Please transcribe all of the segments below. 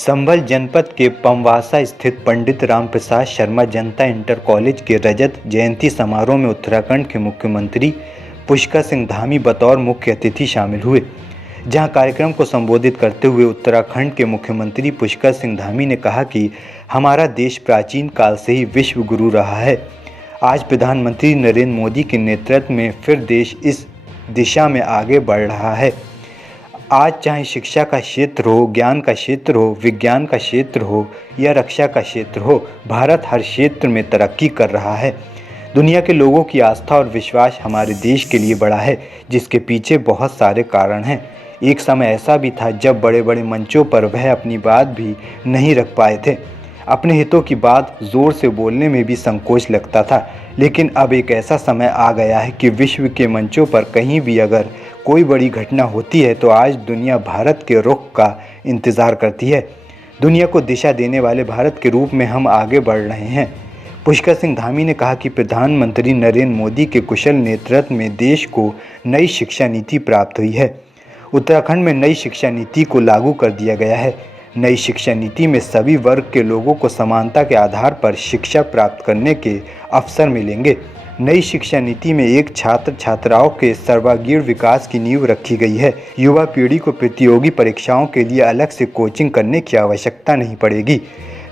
संभल जनपद के पमवासा स्थित पंडित राम प्रसाद शर्मा जनता इंटर कॉलेज के रजत जयंती समारोह में उत्तराखंड के मुख्यमंत्री पुष्कर सिंह धामी बतौर मुख्य अतिथि शामिल हुए। जहां कार्यक्रम को संबोधित करते हुए उत्तराखंड के मुख्यमंत्री पुष्कर सिंह धामी ने कहा कि हमारा देश प्राचीन काल से ही विश्व गुरु रहा है। आज प्रधानमंत्री नरेंद्र मोदी के नेतृत्व में फिर देश इस दिशा में आगे बढ़ रहा है। आज चाहे शिक्षा का क्षेत्र हो, ज्ञान का क्षेत्र हो, विज्ञान का क्षेत्र हो या रक्षा का क्षेत्र हो, भारत हर क्षेत्र में तरक्की कर रहा है। दुनिया के लोगों की आस्था और विश्वास हमारे देश के लिए बड़ा है, जिसके पीछे बहुत सारे कारण हैं। एक समय ऐसा भी था जब बड़े बड़े मंचों पर वह अपनी बात भी नहीं रख पाए थे। अपने हितों की बात जोर से बोलने में भी संकोच लगता था। लेकिन अब एक ऐसा समय आ गया है कि विश्व के मंचों पर कहीं भी अगर कोई बड़ी घटना होती है तो आज दुनिया भारत के रुख का इंतज़ार करती है। दुनिया को दिशा देने वाले भारत के रूप में हम आगे बढ़ रहे हैं। पुष्कर सिंह धामी ने कहा कि प्रधानमंत्री नरेंद्र मोदी के कुशल नेतृत्व में देश को नई शिक्षा नीति प्राप्त हुई है। उत्तराखंड में नई शिक्षा नीति को लागू कर दिया गया है। नई शिक्षा नीति में सभी वर्ग के लोगों को समानता के आधार पर शिक्षा प्राप्त करने के अवसर मिलेंगे। नई शिक्षा नीति में एक छात्र छात्राओं के सर्वांगीण विकास की नींव रखी गई है। युवा पीढ़ी को प्रतियोगी परीक्षाओं के लिए अलग से कोचिंग करने की आवश्यकता नहीं पड़ेगी।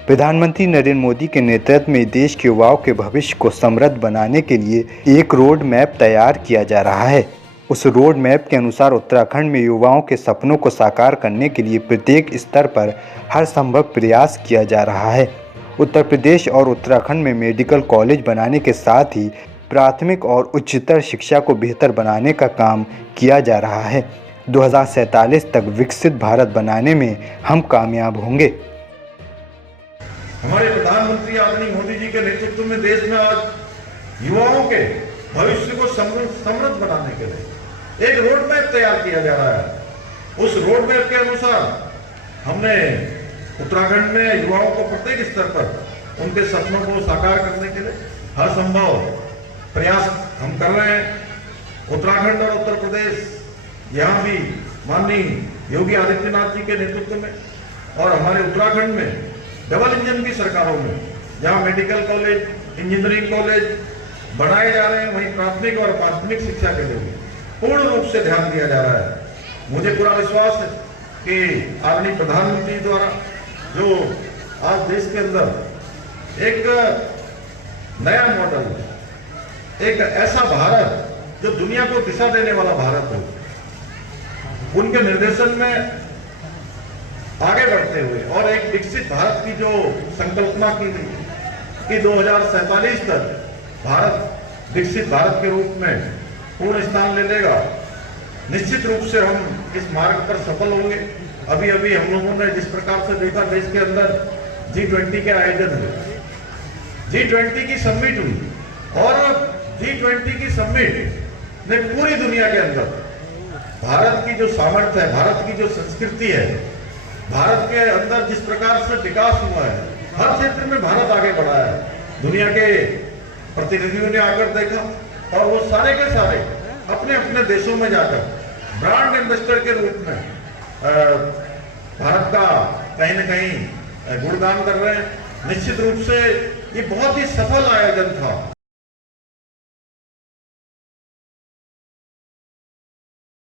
प्रधानमंत्री नरेंद्र मोदी के नेतृत्व में देश के युवाओं के भविष्य को समृद्ध बनाने के लिए एक रोड मैप तैयार किया जा रहा है। उस रोड मैप के अनुसार उत्तराखंड में युवाओं के सपनों को साकार करने के लिए प्रत्येक स्तर पर हर संभव प्रयास किया जा रहा है। उत्तर प्रदेश और उत्तराखंड में मेडिकल कॉलेज बनाने के साथ ही प्राथमिक और उच्चतर शिक्षा को बेहतर बनाने का काम किया जा रहा है। 2047 तक विकसित भारत बनाने में हम कामयाब होंगे। हमारे प्रधानमंत्री आदरणीय मोदी जी के नेतृत्व में देश में आज युवाओं के भविष्य को समृद्ध बनाने के लिए एक रोड मैप तैयार किया जा रहा है। उस रोड मैप के अनुसार हमने उत्तराखंड में युवाओं को प्रत्येक स्तर पर उनके सपनों को साकार करने के लिए हर संभव प्रयास हम कर रहे हैं। उत्तराखंड और उत्तर प्रदेश यहाँ भी माननीय योगी आदित्यनाथ जी के नेतृत्व में और हमारे उत्तराखंड में डबल इंजन की सरकारों में जहाँ मेडिकल कॉलेज, इंजीनियरिंग कॉलेज बढ़ाए जा रहे हैं, वहीं प्राथमिक और माध्यमिक शिक्षा के लिए पूर्ण रूप से ध्यान दिया जा रहा है। मुझे पूरा विश्वास है कि आदरणीय प्रधानमंत्री द्वारा जो आज देश के अंदर एक नया मॉडल, एक ऐसा भारत जो दुनिया को दिशा देने वाला भारत हो, उनके निर्देशन में आगे बढ़ते हुए और एक विकसित भारत की जो संकल्पना की गई कि 2047 तक भारत विकसित भारत के रूप में पूर्ण स्थान ले लेगा, निश्चित रूप से हम इस मार्ग पर सफल होंगे। अभी अभी हम लोगों ने जिस प्रकार से देखा देश के अंदर G20 के आयोजन हुए, G20 की समिट हुई और G20 की समिट ने पूरी दुनिया के अंदर भारत की जो सामर्थ्य है, भारत की जो संस्कृति है, भारत के अंदर जिस प्रकार से विकास हुआ है, हर क्षेत्र में भारत आगे बढ़ा है। दुनिया के प्रतिनिधियों ने आकर देखा और वो सारे के सारे अपने अपने देशों में जाकर ब्रांड एम्बेसडर के रूप में भारत का कहीं न कहीं गुणगान कर रहे हैं। निश्चित रूप से ये बहुत ही सफल आयोजन था।